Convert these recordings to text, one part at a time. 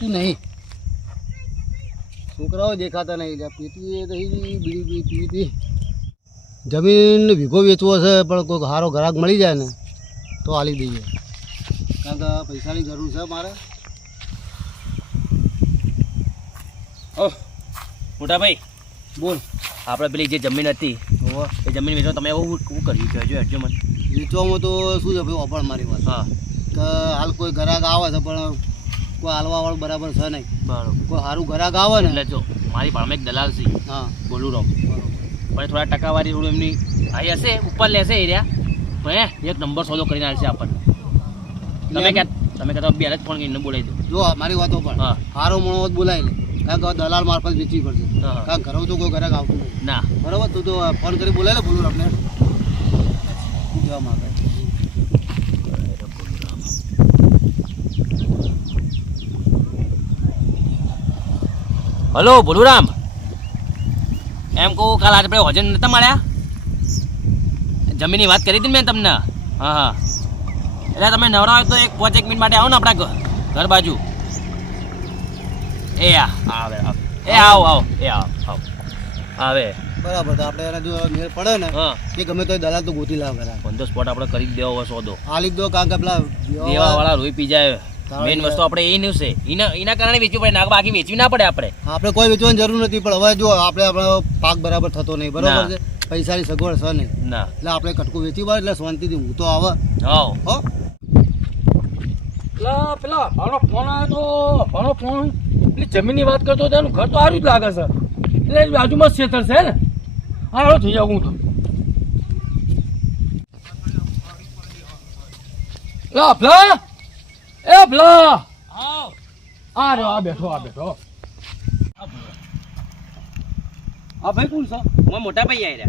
છે, ઉઠતું નહીં. છોકરાઓ દેખાતા નહીં. પીતી બીડી બીડી પીવી હતી. જમીન ભીગો વેચવો છે પણ કોઈક સારો ગ્રાહક મળી જાય ને તો હાલી દઈએ. કારણ કે પૈસાની જરૂર છે મારે. ઓહ મોટા ભાઈ બોલ. આપણે પેલી જે જમીન હતી એ જમીન વેચવા તમે એવું શું કર્યું કહેજો હેડજો મને વેચવામાં તો શું છે ભાઈ ઓપણ મારી વાત. હા. કે હાલ કોઈ ગ્રાહક આવે છે પણ કોઈ હાલવાવાળું બરાબર છે નહીં. બરાબર. કોઈ સારું ઘરાક આવે ને. એટલે જો મારી ભાળમાં એક દલાલ છે. હા. બોલું રહો. પણ થોડા ટકાવારી થોડું એમની હાઈ હશે ઉપર લેશે એરિયા પણ એક નંબર સોદો કરીને આવશે આપણને. તમે કે તમે કહેતા બે જ ફોન કરીને બોલાવી દો. જો મારી વાતો પણ. હા. સારો માણસ જ બોલાય લે કારણ કે દલાલ મારફત વેચવી પડશે. કારણ ઘરો તો કોઈ ઘરાક આવતું ના. બરાબર? તું તો ફોન કરી બોલાય ને બોલું આપણે જોવા માંગે? હલો ભોલુરામ એમ કહું કાલ આજે આપણે વજન નતા મળ્યા જમીનની વાત કરી હતી મેં તમને? હા હા. એટલે તમે નવરા હોય તો એક પાંચ એક મિનિટ માટે આવો ને આપણા ઘર બાજુ. એ આ આવે. એ આવો આવો એ આવો આવો. આવે. બરાબર તો આપણે એને જો મેળ પડે ને કે ગમે તો દલાલ તો ગોતી લાવ કરા ઓન ધ સ્પોટ આપણે કરી જ દેવો હોય સોદો. આ લીધ દો કારણ કે પેલા દેવા વાળા રોઈ પી જાય. મેઇન વસ્તુ આપણે એ નું છે. એના એના કારણે વેચવું પડે ના બાકી વેચવી ના પડે આપણે. આપણે કોઈ વેચવાની જરૂર નથી પણ હવે જો આપણે આપણો પાક બરાબર થતો નહીં બરાબર ના. છે? પૈસાની સગવડ છે નહીં. ના. એટલે આપણે કટકું વેચી પડે એટલે શાંતિથી હું તો આવે. હો. પેલા પેલા ભાણો ફોન આવ્યો તો ભાણો ફોન. પેલી જમીનની વાત કરતો હતો એનું ઘર તો સારું જ લાગે છે. એટલે બાજુમાં ક્ષેત્ર છે ને? હા હાલો થઈ જાઉં હું તો. લા ભલા એ ભલા! આ રે આ બેઠો આ બેઠો. આ ભાઈ કોણ છો? હું મોટા ભાઈ આવી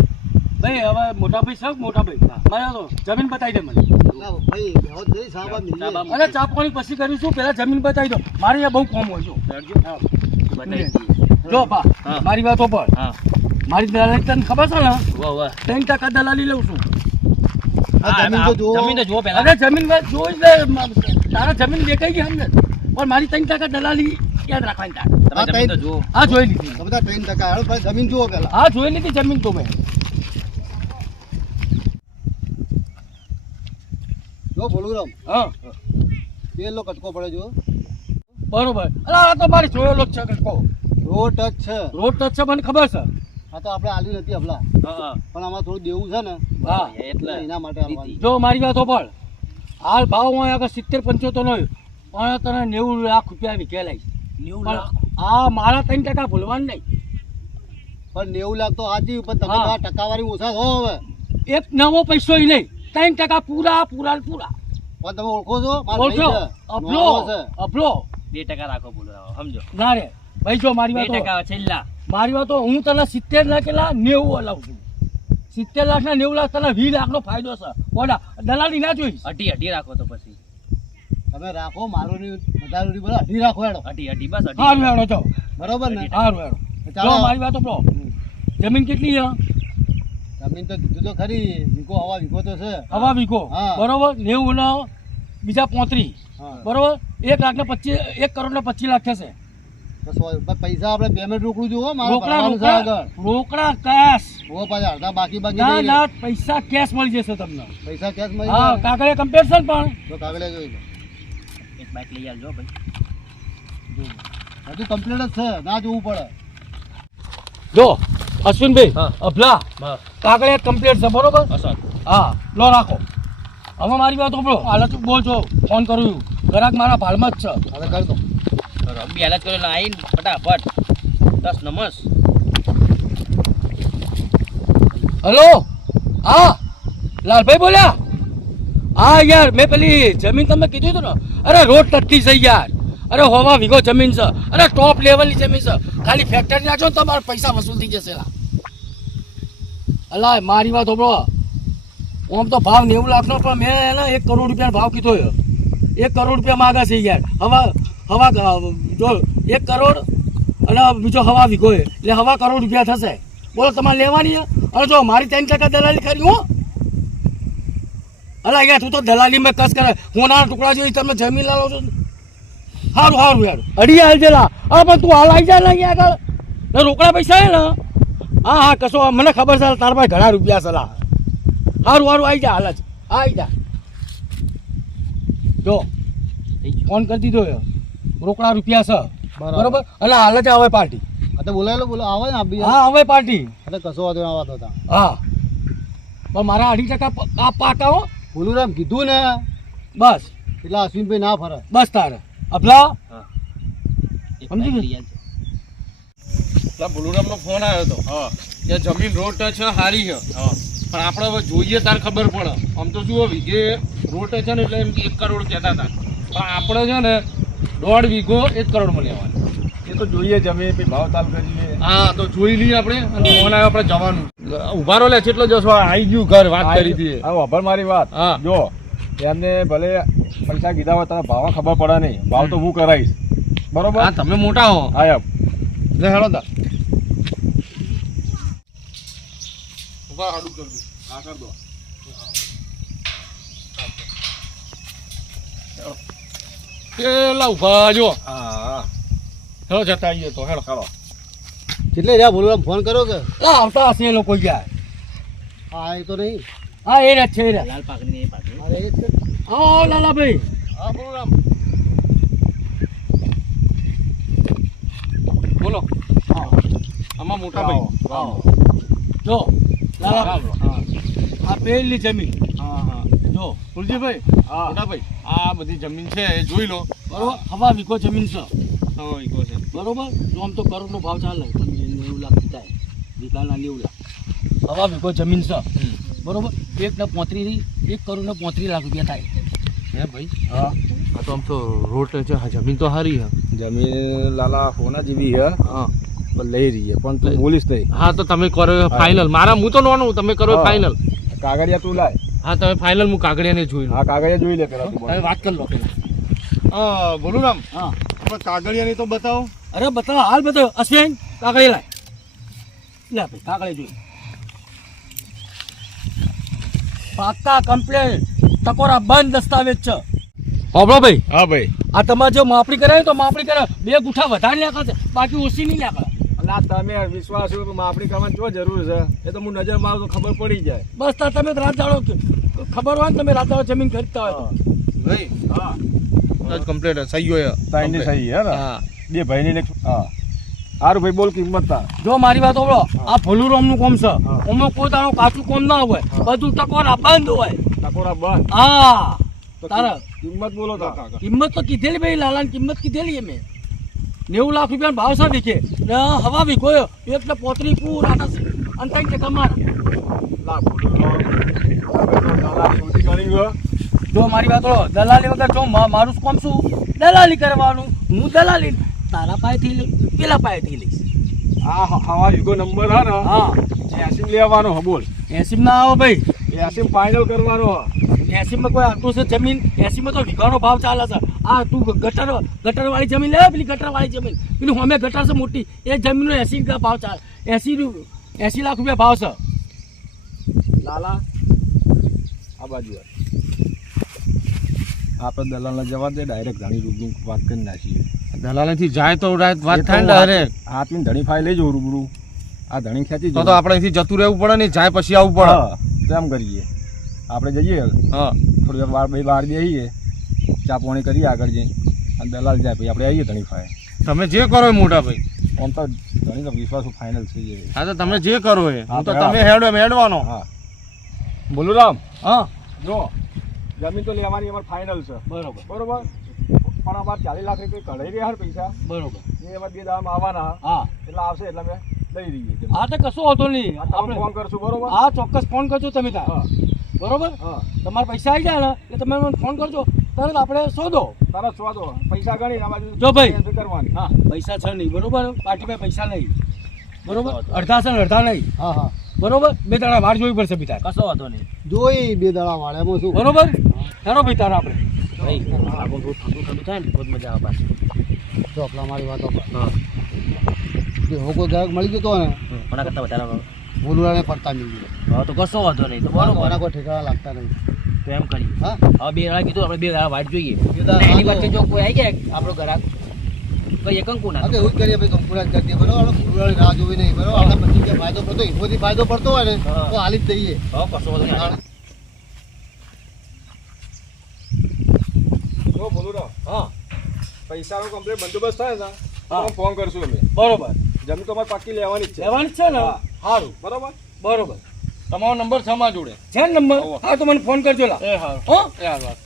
ભાઈ હવે મોટા ભાઈ સાહેબ મોટા ભાઈ? મારે તો જમીન બતાવી દે મને. જ અરે ચા પાણી પછી કરીશું. પેલા જમીન બતાવી દો. મારે અહીંયા બહુ કોમ હોય છે જો બા હા. મારી વાતો પર. હા. મારી દલાલી તને ખબર છે ને? વાહ વાહ. ત્રણ ટકા દલાલી લઉં છું. આ જમીન તો જુઓ. જમીન તો જુઓ અરે જમીન જોઈ જ મ- તારા જમીન દેખાઈ ગઈ અમને. પણ મારી ત્રણ ટકા દલાલી યાદ રાખવાની તાર. તમે જમીન તો જુઓ. આ જોઈ લીધી. બધા ત્રણ ટકા. ભાઈ જમીન જુઓ પેલા આ જોઈ લીધી જમીન તો મેં. જો બોલું રામ હા. પેલો કટકો પડે જો. બરોબર. અરે આ તો મારી જોયેલો જ છે કટકો. રોડ જ છે. રોડ જ છે મને ખબર છે. હા તો આપણે આલી નથી હમણાં હા પણ આમાં થોડું દેવું છે ને. હા. એટલે એના માટે જો મારી વાતો પણ હાલ ભાવ હું આગળ સિત્તેર પંચોતેર નો પણ તને નેવું લાખ રૂપિયા વિકેલાય નેવું લાખ? હા મારા ત્રણ ટકા ભૂલવાનું નહીં. પણ નેવું લાખ તો હાજી પણ તમે ટકાવારી ઓછા છો હવે. એક નવો પૈસો નહીં. ત્રણ ટકા પૂરા પૂરા પૂરા. પણ તમે ઓળખો છો? ઓળખો. અભલો અભલો અપલો અપલો બે ટકા રાખો બોલો સમજો. ના રે. ભાઈ જો મારી વાત ટકા છેલ્લા. મારી વાતો હું તને સિત્તેર ના કેલા નેવું અલાવું છું. સિત્તેર લાખ ના નેવું લાખ તને વીસ લાખ નો ફાયદો છે. ઓડા દલાલી ના જોઈશ. અઢી અઢી રાખો તો પછી. તમે રાખો મારો ની બધા બધા અઢી રાખો હેડો. અઢી અઢી બસ સારું હેડો જો. બરોબર ને? સારું હેડો. ચાલો. મારી વાતો બ્રો જમીન કેટલી છે? જમીન તો કીધું તો ખરી. વીઘો હવા વીઘો તો છે. હવા વીઘો. બરોબર? નેવું ને બીજા પોત્રીસ. બરોબર? એક લાખ ને પચીસ એક કરોડ ને પચીસ લાખ થશે. તો પૈસા આપણે પેમેન્ટ રોકડું જુઓ મારે રોકડા કેશ ઓ પાછા અડધા બાકી બાકી ના ના પૈસા કેશ મળી જશે તમને. પૈસા કેશ મળી હા કાગળે કમ્પેરિઝન પણ. તો કાગળે જોઈ એક બાઈક લઈ આવજો ભાઈ. હજુ કમ્પ્લેટ જ છે ના જોવું પડે. જો અશ્વિનભાઈ. અભલા કાગળે કમ્પ્લેટ છે બરોબર? અસર હા લો રાખો. હવે મારી વાત સાંભળો. હાલત બોલ છો. ફોન કરું છું. ગ્રાહક મારા ભાલમાં જ છે. હવે કરી દો બે હાલત કરો આવીને ફટાફટ. દસ નમસ. હલો? હા? લાલભાઈ બોલ્યા? હા યાર, મેં પેલી જમીન તમે કીધું હતું ને? અરે રોડ ટટ્ટી છે યાર. અરે હોવા વિગો જમીન છે. અરે ટોપ લેવલની જમીન છે. ખાલી ફેક્ટરી નાખો ને તમારા પૈસા વસૂલ થઈ જશે અલા મારી વાત હોબળો આમ તો ભાવ નેવું લાખનો પણ મેં એને એક કરોડ રૂપિયાનો ભાવ કીધો એક કરોડ રૂપિયા માગા છે યાર. હવા હવા જો એક કરોડ અને બીજો હવા વીઘો એટલે હવા કરોડ રૂપિયા થશે. બોલો, તમારે લેવાની અને જો, મારી ત્રણ ટકા દલાલી ખરી, હો. અલા, યાર, તું તો દલાલી મેં કસ કરે? હોના ટુકડા જોઈ તમે જમીન લાવો છો. સારું સારું યાર. અડી હાલ જેલા. હા પણ તું હાલ આવી જાય ને અહીંયા આગળ રોકડા પૈસા હે ને? હા હા, કશો, મને ખબર છે, તારા પાસે ઘણા રૂપિયા છે સારું સારું આવી જા, હાલ જ. હા આવી જા. જો, ફોન કરી દીધો છે. રોકડા રૂપિયા છે. બરાબર. એટલે હાલ જ આવે પાર્ટી. અત્યારે તો બોલાયેલો બોલો. આવે ને આપી હા આવે પાર્ટી. આ કશો વાંધો ના વાતો હતા હા. પણ મારા અઢી ટકા પ- આ પાકા હો બોલું કીધું ને. બસ. એટલે અશ્વિનભાઈ ના ફરે. બસ તારે. અભલા? એક સમજી ગયું? બલુરામનો ફોન આવ્યો હતો કે જમીન રોડ ટચ છે હારી છે. પણ આપણે હવે જોઈએ તાર ખબર પડે. આમ તો જુઓ વિજય રોડ ટચ છે ને એટલે એમ કે એક કરોડ કહેતા હતા. પણ આપણે છે ને દોઢ વીઘો એક કરોડમાં લેવાનું એ તો જોઈએ જમીન પછી ભાવ તાલ કરીએ. હા તો જોઈ લઈએ આપણે અને ફોન આવ્યો આપણે જવાનું. ઊભા રહો લે કેટલો જશો આવી ગયું ઘર વાત કરી હતી હા વાપર મારી વાત. હા. જો એમને ભલે પૈસા કીધા હોય તને ભાવ ખબર પડે નહીં. ભાવ તો હું કરાવીશ. બરોબર? હા તમે મોટા હો. હા લે હેડો તા ઊભા હાડું કરી હા કર દો. પેલા ઊભા જો. હા હા. હેડો જતા આવીએ તો હેડો ચાલો કેટલે રહ્યા બોલું ફોન કરો કે? આ આવતા હશે લોકો ગયા. હા એ તો નહીં. હા એ રહ્યા છે એ રહ્યા. લાલ પાકડી ને એ પાકડી હા એ ભાઈ હા બોલો હા બોલો આમાં મોટા ભાઈ. જો લાલાભાઈ આ પેલી જમીન. હા હા. જો હા. મોટા ભાઈ આ બધી જમીન છે એ જોઈ લો. બરોબર હવા વીઘો જમીન છે. હવા ઈકો છે. બરોબર? જો આમ તો કરોડનો ભાવ ચાલે પણ નેવું લાખ થાય. વીઘાના નેવું લાખ હવા વીઘો જમીન છે. બરોબર? એક ને પોત્રીસ એક કરોડ ને પોત્રીસ લાખ રૂપિયા થાય. હે ભાઈ? હા. આ તો આમ તો રોડ છે જમીન તો સારી છે. જમીન લાલા હોના જેવી છે. હા. લઈ રહીએ પણ બોલીશ નહીં. હા તો તમે કરો ફાઇનલ મારા હું તો નોનું તમે કરો. ફાઇનલ કાગળિયા તું લાય. હા તમે ફાઇનલ હું કાગડિયાને જોઈ લઉં હા કાગડિયા જોઈ લે પેલા તમે વાત કરી લો પેલા હા બોલું રામ હા કાગળિયાની તો બતાવો. અરે બતાવો હાલ બતાવો. અશ્વિન કાગડી લાય. લે ભાઈ કાકડી જોઈ. પાક્કા કમ્પ્લેન ટકોરા બંધ દસ્તાવેજ છે. હોબળો ભાઈ. હા ભાઈ. આ તમારે જો માપણી કરાવી તો માપણી કરે બે ગુઠા વધારે છે બાકી ઓછી નહીં કરે અલા તમે વિશ્વાસ માપણી કરવાની શું જરૂર છે? એ તો હું નજર મારું તો ખબર પડી જાય. બસ તાર તમે રાત દાડો ખબર હોય ને તમે રાત દાડો જમીન ખરીદતા હોય ભાઈ હા. કમ્પ્લીટ સહી હોય તાઈની સહી હે હા. બે ભાઈની ને હા. સારું ભાઈ બોલ કિંમત તાર. જો મારી વાત હોબળો આ ભલું નું કોમ છે. ઓમાં કોઈ તારું કાચું કોમ ના હોય બધું ટકોરા બંધ હોય. ટકોરા બંધ? હા. તો તારા. કિંમત બોલો તાર કિંમત તો કીધેલી ભાઈ લાલાની કિંમત કીધેલી અમે નેવું લાખ રૂપિયાનો ભાવ છે દેખે ને હવા ગયો એટલે પોતરી પૂરા નથી અને ત્રણ ટકા મારા. જો મારી વાત દલાલી વગર જો મારું કોમ શું દલાલી કરવાનું. હું દલાલી તારા પાસેથી લઈ પેલા પાસેથી લઈશ. હા હવા યુગો નંબર હા ને. હા. એસી લેવાનો હે બોલ. ના આવો ભાઈ. એસી ફાઇનલ કરવાનો હે. કોઈ આટલું છે જમીન? એંસીમાં તો વીઘાનો ભાવ ચાલે છે. આ તું ગટર ગટરવાળી જમીન લે પેલી ગટરવાળી જમીન. પેલી હોમે ગટર છે મોટી. એ જમીનનો એસી ભાવ ચાલે. એસી એસી લાખ રૂપિયા ભાવ છે. લાલા આ બાજુ. આપણે દલાલને જવા દે ડાયરેક્ટ ધણી રૂબરૂ વાત કરી નાખીએ. દલાલેથી જાય તો વાત થાય ડાયરેક્ટ હાથની ધણી ફાઈ લઈ જવું રૂબરૂ. આ ધણી ખેંચી તો તો આપણે અહીંથી જતું રહેવું પડે ને જાય પછી આવવું પડે. તો તેમ કરીએ. આપણે જઈએ હા. થોડી વાર બે બહાર બેસીએ ચા પાણી કરીએ આગળ જઈને. અને દલાલ જાય ભાઈ આપણે આવીએ ધણી ફાય તમે જે કરો એ મોટા ભાઈ. આમ તો ધણી તો વિશ્વાસ ફાઇનલ થઈ જાય. હા તો તમે જે કરો એ. હા, હું તો તમે હેડો એમ હેડવાનો. હા. બોલું રામ. હા. જો. જમીન તો લેવાની અમારે ફાઇનલ છે. બરોબર. બરોબર? પણ અમારે ચાલીસ લાખ રૂપિયા કઢાઈ રહ્યા પૈસા. બરોબર. એ અમારે બે દાવામાં આવવાના. હા. હા એટલે આવશે એટલે અમે લઈ રહીએ આ તો કશો હોતો નહીં. આપણે ફોન કરશું બરોબર? હા ચોક્કસ ફોન કરજો તમે ત્યાં બરોબર? હા. તમારા પૈસા આવી જાય ને એટલે તમે મને ફોન કરજો. તરત આપણે શોધો. તરત શોધો. પૈસા ગણી જો ભાઈ. કરવાની. હા પૈસા છે નહીં. બરોબર? પાર્ટીમાં પાસે પૈસા નહીં. બરોબર? અડધા છે ને અડધા નહીં. હા હા. બરોબર? બે દાડા વાળ જોવી પડશે પિતા કશો વાંધો નહીં. જોઈ બે દાડા વાળ એમાં શું? બરોબર? ચાલો ભાઈ તારા આપણે. ભાઈ આગળ બહુ ઠંડુ ઠંડુ થાય ને બહુ મજા આવે પાછી. જો આપણા મારી વાતો પર. હા. હોકો કોઈ ગ્રાહક મળી જતો ને કોના કરતા વધારે બોલુરાને પડતા મિલી હા તો કશો વાંધો નહીં. તો બરોબર. બરોબર કોઈ ઠેકાણા લાગતા નહીં. તો એમ કરીએ. હા. હવે બે દાડા કીધું આપણે બે દાડા વાટ જોઈએ. એની વચ્ચે જો કોઈ આવી જાય આપણો ગ્રાહક તો એ કંકુ ના હા તો એવું જ કરીએ ભાઈ કંકુરાજ કરી દઈએ. બરોબર આપણે રાહ જોવી નહીં. બરોબર આપણે પછી જે ફાયદો પડતો એમાંથી ફાયદો પડતો હોય ને તો હાલી જ દઈએ. હવે કશો. જો બોલું હા. પૈસાનો કમ્પ્લીટ બંદોબસ્ત થાય ને હા. તો ફોન કરશું અમે બરોબર. જમીન તો અમારે પાકી લેવાની જ છે. લેવાની જ છે ને? સારું. બરોબર? બરોબર. તમારો નંબર છે મારા જોડે. છે નંબર? હા તો મને ફોન કરજો લા. એ હા હો? એ હા વાત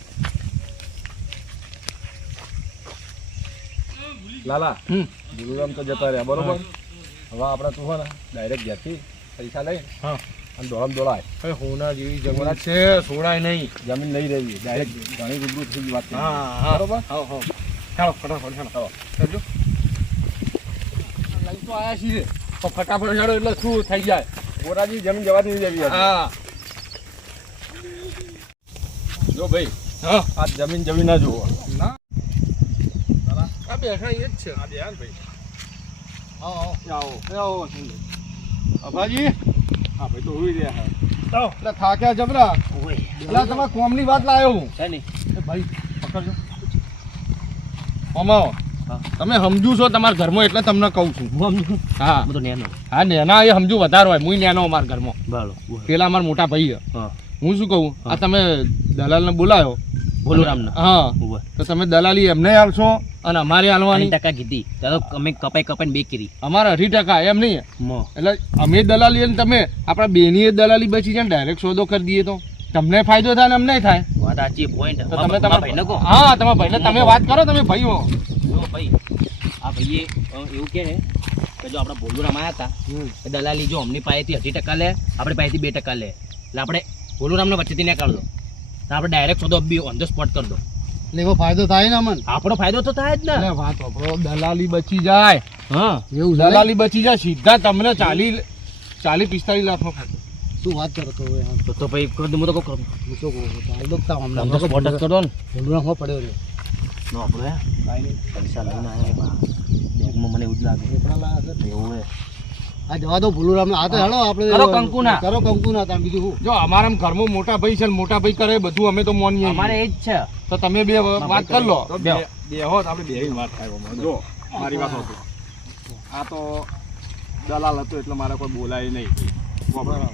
લાલા હમ. ગુરુરામ તો જતા રહ્યા બરોબર? હવે આપણે તું હોય ને ડાયરેક્ટ ઘેરથી પૈસા લઈ હા. અને દોડમ દોડાય. હવે હોના જેવી જમીન છે સોડાય નહીં. જમીન લઈ રહી ડાયરેક્ટ ઘણી રૂબરૂ થઈ વાત હા હા. બરોબર? હા હા. ચાલો ફટાફટ ચાલો. કરજો. લઈ તો આયા છીએ. તો ફટાફટ ચાલો એટલે શું થઈ જાય? બોરાજી જમીન જવા નહીં દેવી હા. જો ભાઈ હા. આ જમીન જમીન ના જુઓ. આ બેઠા એ જ છે. આ બે હાલ ભાઈ. હા હા. આવો. આવો અભાજી? હા ભાઈ તો હોઈ રહ્યા હા. એટલે થાક્યા જબરા. એટલે તમારા કોમની વાત લાવ્યો હું. છે નહીં ભાઈ પકડજો. કોમ હા. તમે સમજુ છો તમારા ઘરમાં એટલે તમને કહું છું. હું હા. હું તો નેનો. હા નેના એ સમજુ વધારે હોય. હું નેનો અમારા ઘરમાં. બરાબર પેલા અમારા મોટા ભાઈ હું. શું કહું? આ. તમે દલાલને બોલાયો? બોલો રામને હા તો તમે દલાલી એમને હાલશો અને અમારે હાલવાની ટકા કીધી. અમે કપાઈ કપાઈને બે કરી અમારે અઢી ટકા એમ નહીં? એટલે અમે દલાલી અને તમે. આપણા બેની દલાલી બચી જાય ડાયરેક્ટ સોદો કરી દઈએ તો. તમને ફાયદો થાય ને અમને થાય. વાત સાચી પોઈન્ટ તો તમે ભાઈને કહો. તમારા હા તમારા ભાઈને તમે વાત કરો તમે ભાઈ હો ભાઈ આ ભાઈએ એવું કે કે જો આપણે ભોલુરામ આવ્યા હતા દલાલી જો અમની પાસેથી અઢી ટકા લે આપણી પાસેથી બે ટકા લે. એટલે આપણે ભોલુરામને વચ્ચેથી ના કાઢ તો આપણે ડાયરેક્ટ સોદો બી ઓન ધ સ્પોટ કરી દો. એટલે એવો ફાયદો થાય ને અમને? આપણો ફાયદો તો થાય જ ને. વાત આપણો દલાલી બચી જાય. હા. એવું દલાલી બચી જાય સીધા તમને ચાલી ચાલી પિસ્તાલીસ લાખનો ફાયદો. વાત કરો તો તો તો ભાઈ કર હું તો કરું. હું શું કહું? છું? હાલ તો હમણાં ધ સ્પોટ જ દો ને. ભૂલવામાં પડ્યો રે નો આપણે પૈસા લઈને આવ્યા બેગમાં મને એવું જ લાગે. રોકડા લાયા છે. એવું હે આ જવા દો ભૂલુરામ આ તો હેડો આપણે કરો કંકુના. કરો કંકુના તાર બીજું શું? જો અમારા ઘરમાં મોટા ભાઈ છે ને મોટા ભાઈ કરે બધું અમે તો મોનીએ. અમારે એ જ છે. તો તમે બે વાત કરી લો. તો બે હો આપણે બેહીને વાત થાય જો મારી વાત હતો. આ તો દલાલ હતો એટલે મારે કોઈ બોલાય નહીં. બરાબર.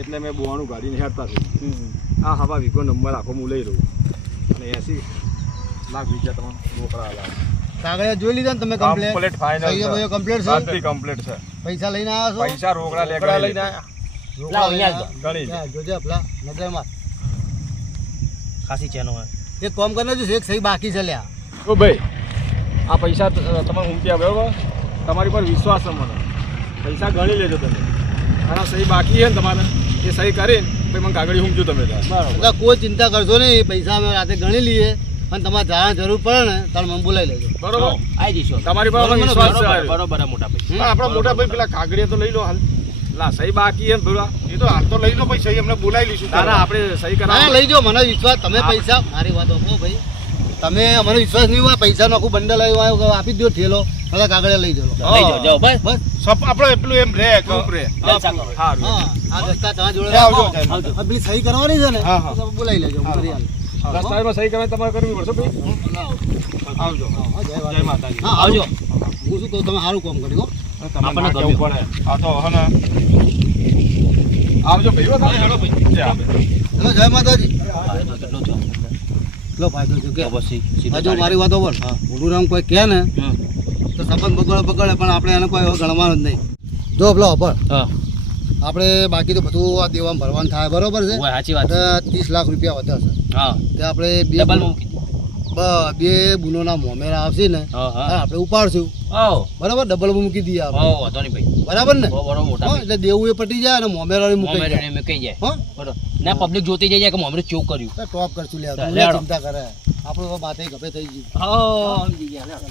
એટલે મેં બોવાનું ગાડી હેરતા થઈ આ હવા વીકો નંબર આખો હું લઈ રહ્યો અને એસી લાખ બીજા તમામ રોકડા કાગળિયા જોઈ લીધા ને તમે કમ્પ્લેટ કમ્પ્લીટ ફાઇનલ સહીઓ છે? કમ્પ્લીટ છે? પૈસા લઈને આવ્યા છો? પૈસા રોકડા લઈને ગણી જોજે પેલા નજરમાં. ખાસી ચેનો હે એક કામ કરીને જો એક સહી બાકી છે લ્યા. ઓ ભાઈ આ પૈસા તમારે ઉમટ્યા બરાબર? તમારી પર વિશ્વાસ છે મને. પૈસા ગણી લેજો તમે. અને સહી બાકી છે ને તમારે. એ સહી કરીને પછી મને કાગળી ઊંઘજો તમે બરાબર. કોઈ ચિંતા કરશો નહીં પૈસા અમે રાતે ગણી લઈએ અને તમારે જાણ જરૂર પડે ને તારે મને બોલાવી લેજો. બરોબર? આવી જઈશું તમારી પાસે વિશ્વાસ છે. બરોબર બરોબર મોટા ભાઈ પણ આપણા મોટા ભાઈ પેલા કાગળિયા તો લઈ લો હાલ. લા સહી બાકી એમ ભરવા એ તો હાલ તો લઈ લો ભાઈ સહી અમને બોલાવી લઈશું. ના ના આપણે સહી કરાવ લઈ જાઓ મને વિશ્વાસ. તમે પૈસા. મારી વાત આપો ભાઈ. તમે અમારો વિશ્વાસ નહીં હોય પૈસાનો આખું બંડલ આવ્યું હોય આપી દો ઠેલો. હવે કાગળે લઈ જાઓ લઈ જાઓ જાઓ બસ. આપણે પેલું એમ રે રે હા આ દસ્તા તમારા જોડે આવજો, આ પેલી સહી કરવાની છે ને હા, હા. તો બોલાવી લેજો કરી સહી કરવા તમારે કરવી પડશે ભાઈ? આવજો. હા, જય માતાજી. હા આવજો. હું શું કહું તમે સારું કામ કર્યું આપણને ના પડે. આ તો હે આવજો ભાઈ ભાઈ. જય માતાજી. કેટલો ફાયદો છે કે પછી હજુ મારી વાતો બોલ. મોટું રામ કોઈ કહે ને તો સંબંધ બગડે બગડે પણ આપણે એને કોઈ ગણવાનું જ નહીં. જો પેલો અભળ આપણે બાકી તો બધું આ દેવામાં ભરવાનું થાય બરોબર છે? સાચી વાત ત્રીસ લાખ રૂપિયા વધારે છે. હા. તે આપણે બે. બે બુનોના મોમેરા આવશે ને આપણે ઉપાડશું. બરાબર ડબલ મૂકી દઈએ આપણે. બરાબર ને? એટલે દેવું એ પટી જાય અને મોમેરા મૂકી જાય. હા? બરોબર. ના પબ્લિક જોતી જાય કે મોમરે ચોક કર્યું ટોપ કરશું લે. ચિંતા કરે આપણો હવે માથે ગભે થઈ ગયું હા સમજી ગયા લે.